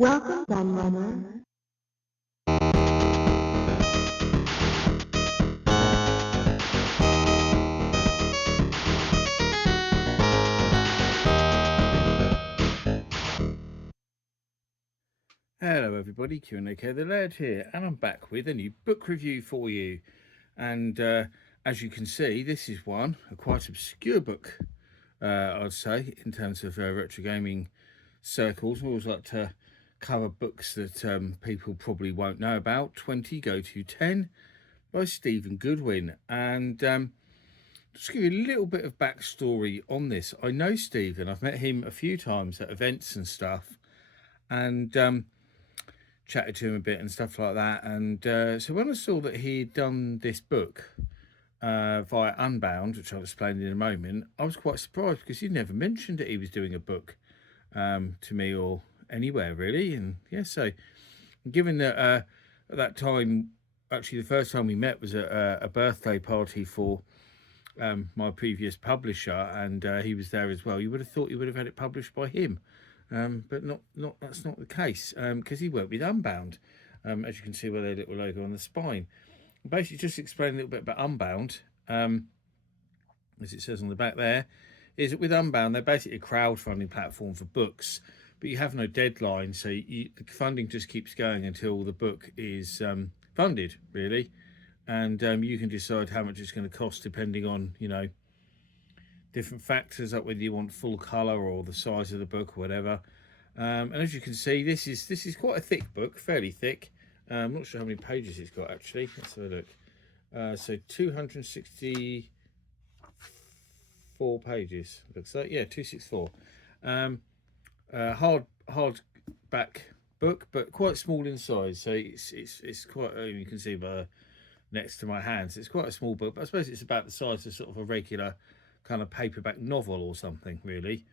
Welcome, Gunrunner. Hello everybody, Q&AK the Laird here, and I'm back with a new book review for you. And as you can see, this is a quite obscure book, I'd say, in terms of retro gaming circles. I always like to cover books that people probably won't know about. 20 GOTO 10 by Steven Goodwin. And just give you a little bit of backstory on this. I know Steven, I've met him a few times at events and stuff, and chatted to him a bit and stuff like that. And so when I saw that he'd done this book via Unbound, which I'll explain in a moment, I was quite surprised because he never mentioned that he was doing a book to me or anywhere really. And yeah, so given that at that time, actually the first time we met was at a birthday party for my previous publisher, and he was there as well. You would have thought you would have had it published by him. But not that's not the case, because he worked with Unbound, as you can see by their little logo on the spine. Basically, just explain a little bit about Unbound, as it says on the back there, is that with Unbound, they're basically a crowdfunding platform for books, but you have no deadline, so the funding just keeps going until the book is funded, really, and you can decide how much it's going to cost depending on, different factors, like whether you want full color or the size of the book or whatever. And as you can see, this is quite a thick book, fairly thick. I'm not sure how many pages it's got actually. Let's have a look. So 264 pages. Looks like, yeah, 264. Hard back book, but quite small in size. So it's quite. You can see by next to my hands, it's quite a small book. But I suppose it's about the size of sort of a regular kind of paperback novel or something, really.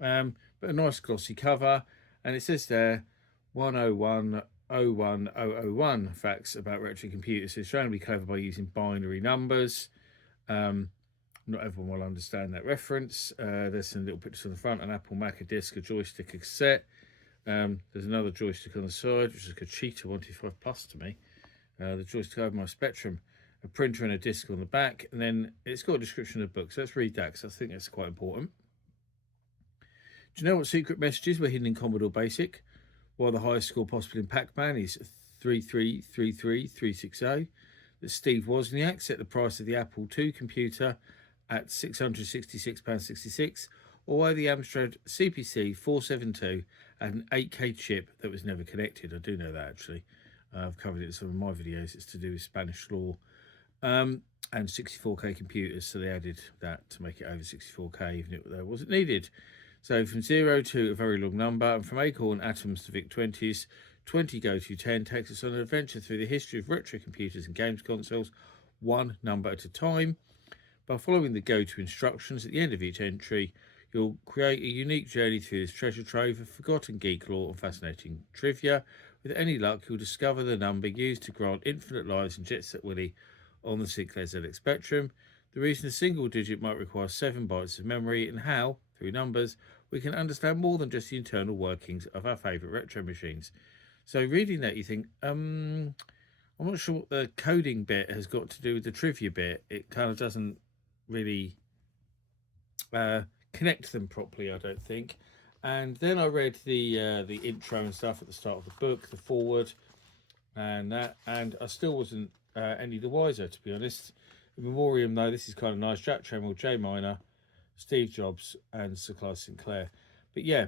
But a nice glossy cover, and it says there 101.01001 facts about retro computers. So it's trying to be clever by using binary numbers. Not everyone will understand that reference. There's some little pictures on the front: an Apple, Mac, a disc, a joystick, a cassette. There's another joystick on the side, which is like a Cheetah 125 Plus to me. The joystick over my Spectrum, a printer and a disc on the back, and then it's got a description of the book. So let's read that, because I think that's quite important. Do you know what secret messages were hidden in Commodore Basic? While the highest score possible in Pac-Man is 3333360, that Steve Wozniak set the price of the Apple II computer at £666.66, or why the Amstrad CPC 472 had an 8K chip that was never connected. I do know that, actually. I've covered it in some of my videos. It's to do with Spanish law. And 64K computers, so they added that to make it over 64K, even if that wasn't needed. So from 0 to a very long number, and from Acorn Atoms to VIC-20s, 20 GOTO 10 takes us on an adventure through the history of retro computers and games consoles, one number at a time. By following the GOTO instructions at the end of each entry, you'll create a unique journey through this treasure trove of forgotten geek lore and fascinating trivia. With any luck, you'll discover the number used to grant infinite lives in Jet Set Willy on the Sinclair ZX Spectrum, the reason a single digit might require 7 bytes of memory, and how, through numbers, we can understand more than just the internal workings of our favourite retro machines. So reading that, you think, I'm not sure what the coding bit has got to do with the trivia bit. It kind of doesn't really connect them properly, I don't think. And then I read the intro and stuff at the start of the book, the foreword, and that, and I still wasn't any the wiser, to be honest. In memoriam, though, this is kind of nice. Jack Tramiel, Jay Miner, Steve Jobs, and Sir Clive Sinclair. But yeah,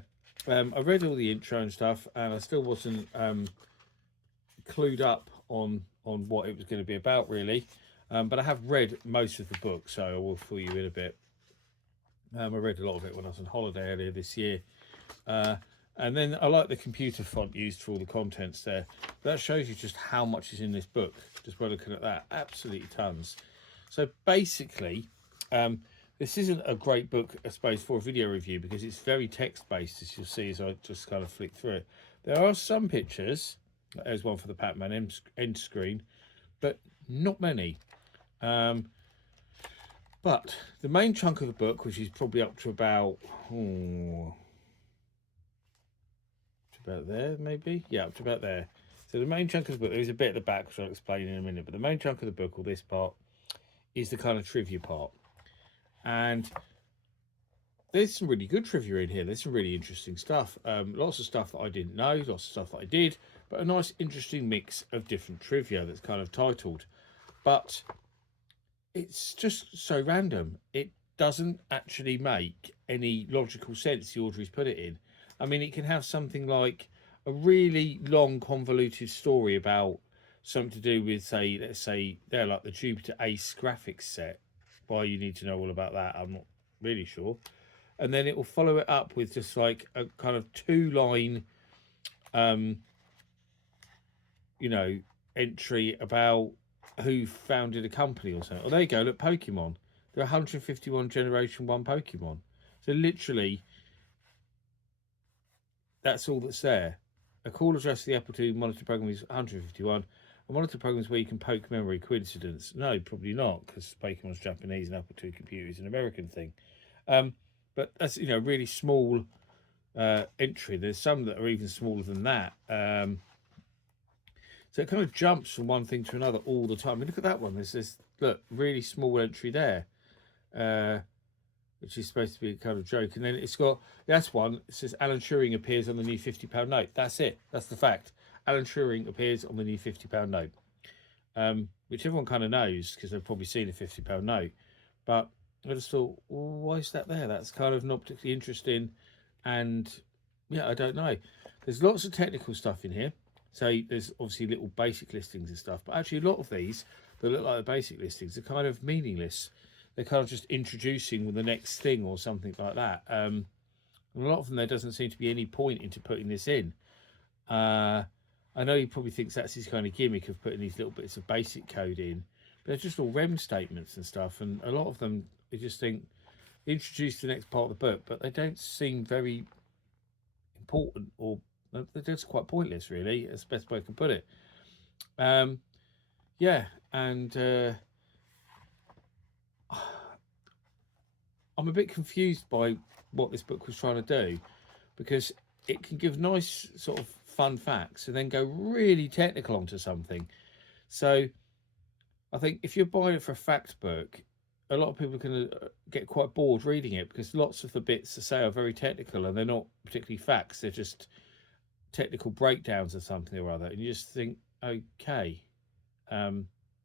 I read all the intro and stuff, and I still wasn't clued up on what it was going to be about, really. But I have read most of the book, so I will fill you in a bit. I read a lot of it when I was on holiday earlier this year. And then I like the computer font used for all the contents there. That shows you just how much is in this book, just by looking at that. Absolutely tons. So basically, this isn't a great book, I suppose, for a video review, because it's very text-based, as you'll see as I just kind of flick through it. There are some pictures. There's one for the Pac-Man end screen, but not many. But the main chunk of the book, which is probably up to about about there, maybe. Yeah, up to about there. So the main chunk of the book, there's a bit at the back, which I'll explain in a minute, but the main chunk of the book, or this part, is the kind of trivia part. And there's some really good trivia in here. There's some really interesting stuff. Lots of stuff that I didn't know, lots of stuff that I did, but a nice, interesting mix of different trivia that's kind of titled. But it's just so random. It doesn't actually make any logical sense, the order he's put it in. I mean, it can have something like a really long, convoluted story about something to do with, say, let's say they're like the Jupiter Ace graphics set. Why you need to know all about that, I'm not really sure. And then it will follow it up with just like a kind of 2-line, entry about who founded a company or something. Oh, there you go. Look, Pokemon. There are 151 Generation 1 Pokemon. So literally, that's all that's there. A call address to the Apple II monitor program is 151. A monitor program is where you can poke memory. Coincidence? No, probably not, because Pokemon's Japanese and Apple II computer is an American thing. But that's, really small entry. There's some that are even smaller than that. So it kind of jumps from one thing to another all the time. I mean, look at that one. There's this, look, really small entry there, which is supposed to be a kind of joke. And then it's got, that's one. It says Alan Turing appears on the new £50 note. That's it. That's the fact. Alan Turing appears on the new £50 note, which everyone kind of knows because they've probably seen a £50 note. But I just thought, well, why is that there? That's kind of not particularly interesting. And yeah, I don't know. There's lots of technical stuff in here. So there's obviously little basic listings and stuff, but actually a lot of these that look like the basic listings are kind of meaningless. They're kind of just introducing the next thing or something like that. And a lot of them, there doesn't seem to be any point into putting this in. I know he probably thinks that's his kind of gimmick of putting these little bits of basic code in, but they're just all REM statements and stuff. And a lot of them, you just think, introduce the next part of the book, but they don't seem very important, or they're just quite pointless, really. That's the best way I can put it. Yeah, and I'm a bit confused by what this book was trying to do, because it can give nice sort of fun facts and then go really technical onto something. So I think if you're buying it for a fact book, a lot of people can get quite bored reading it, because lots of the bits to say are very technical and they're not particularly facts. They're just technical breakdowns of something or other, and you just think, okay,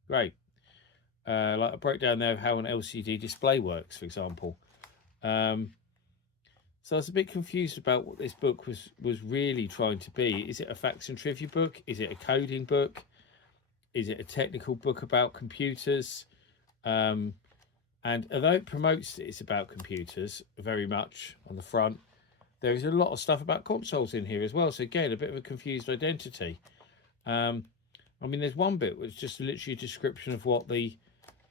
great. Like a breakdown there of how an LCD display works, for example. So I was a bit confused about what this book was really trying to be. Is it a facts and trivia book? Is it a coding book? Is it a technical book about computers? And although it promotes it's about computers very much on the front, there is a lot of stuff about consoles in here as well. So again, a bit of a confused identity. I mean, there's one bit which is just literally a description of what the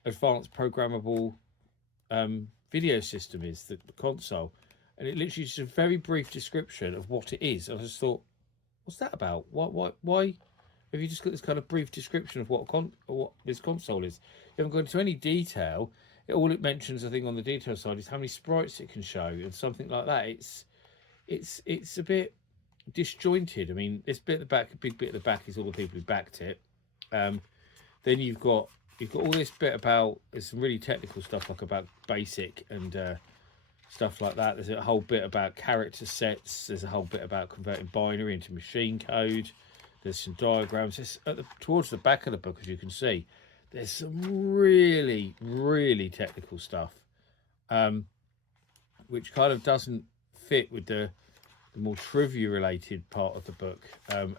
advanced programmable video system is, the console. And it literally is just a very brief description of what it is. I just thought, what's that about? Why have you just got this kind of brief description of what this console is? You haven't gone into any detail. All it mentions, I think, on the detail side is how many sprites it can show and something like that. It's a bit disjointed. I mean, this bit at the back, a big bit at the back, is all the people who backed it. Then you've got all this bit about, there's some really technical stuff like about BASIC and stuff like that. There's a whole bit about character sets. There's a whole bit about converting binary into machine code. There's some diagrams. It's towards the back of the book, as you can see. There's some really, really technical stuff, which kind of doesn't fit with the more trivia-related part of the book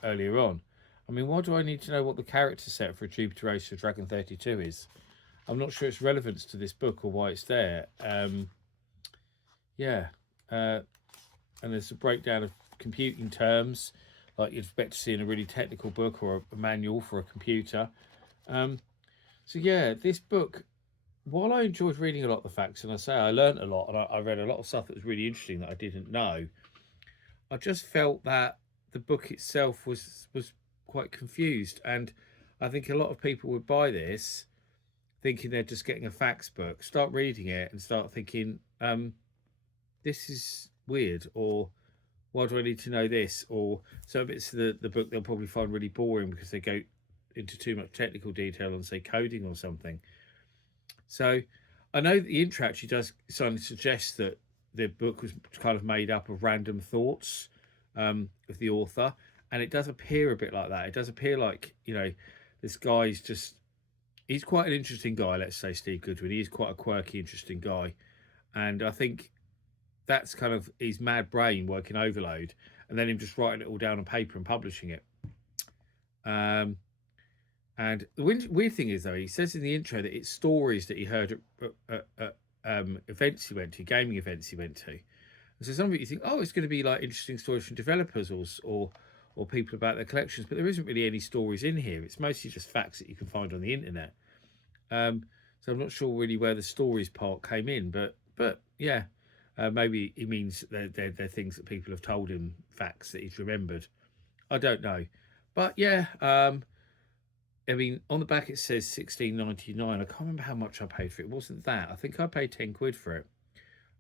earlier on. I mean, why do I need to know what the character set for a Jupiter Racer Dragon 32 is? I'm not sure its relevance to this book or why it's there. Yeah. And there's a breakdown of computing terms, like you'd expect to see in a really technical book or a manual for a computer. So yeah, this book, while I enjoyed reading a lot of the facts, and I say I learned a lot, and I read a lot of stuff that was really interesting that I didn't know, I just felt that the book itself was quite confused. And I think a lot of people would buy this thinking they're just getting a facts book, start reading it and start thinking, this is weird, or why do I need to know this? Or some bits of the book they'll probably find really boring because they go into too much technical detail on, say, coding or something. So I know that the intro actually does kind of suggest that the book was kind of made up of random thoughts of the author, and it does appear a bit like that. It does appear like, you know, this guy's just, he's quite an interesting guy, let's say, Steve Goodwin. He is quite a quirky, interesting guy. And I think that's kind of his mad brain working overload, and then him just writing it all down on paper and publishing it. And the weird thing is, though, he says in the intro that it's stories that he heard at events he went to, gaming events he went to. And so some of it you think, oh, it's going to be like interesting stories from developers or people about their collections, but there isn't really any stories in here. It's mostly just facts that you can find on the internet. So I'm not sure really where the stories part came in, but yeah, maybe he means they're things that people have told him, facts that he's remembered. I don't know, but yeah. I mean, on the back it says $16.99. I can't remember how much I paid for it. It wasn't that. I think I paid 10 quid for it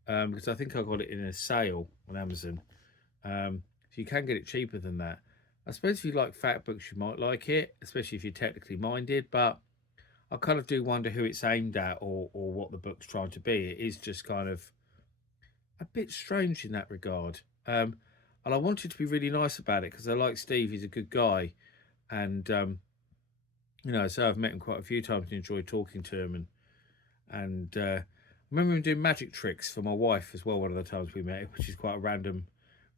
because I think I got it in a sale on Amazon. So you can get it cheaper than that. I suppose if you like fat books, you might like it, especially if you're technically minded. But I kind of do wonder who it's aimed at or what the book's trying to be. It is just kind of a bit strange in that regard. And I wanted to be really nice about it because I like Steve. He's a good guy. And you know, so I've met him quite a few times and enjoyed talking to him. And I remember him doing magic tricks for my wife as well one of the times we met, which is quite a random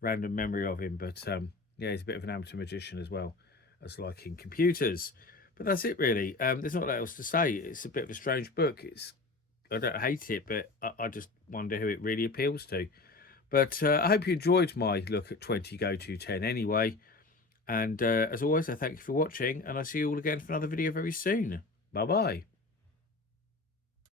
memory of him. But yeah, he's a bit of an amateur magician as well as liking computers. But that's it really. There's not a lot else to say. It's a bit of a strange book. I don't hate it, but I just wonder who it really appeals to. But I hope you enjoyed my look at 20 GOTO 10 anyway. And as always, I thank you for watching, and I'll see you all again for another video very soon. Bye-bye.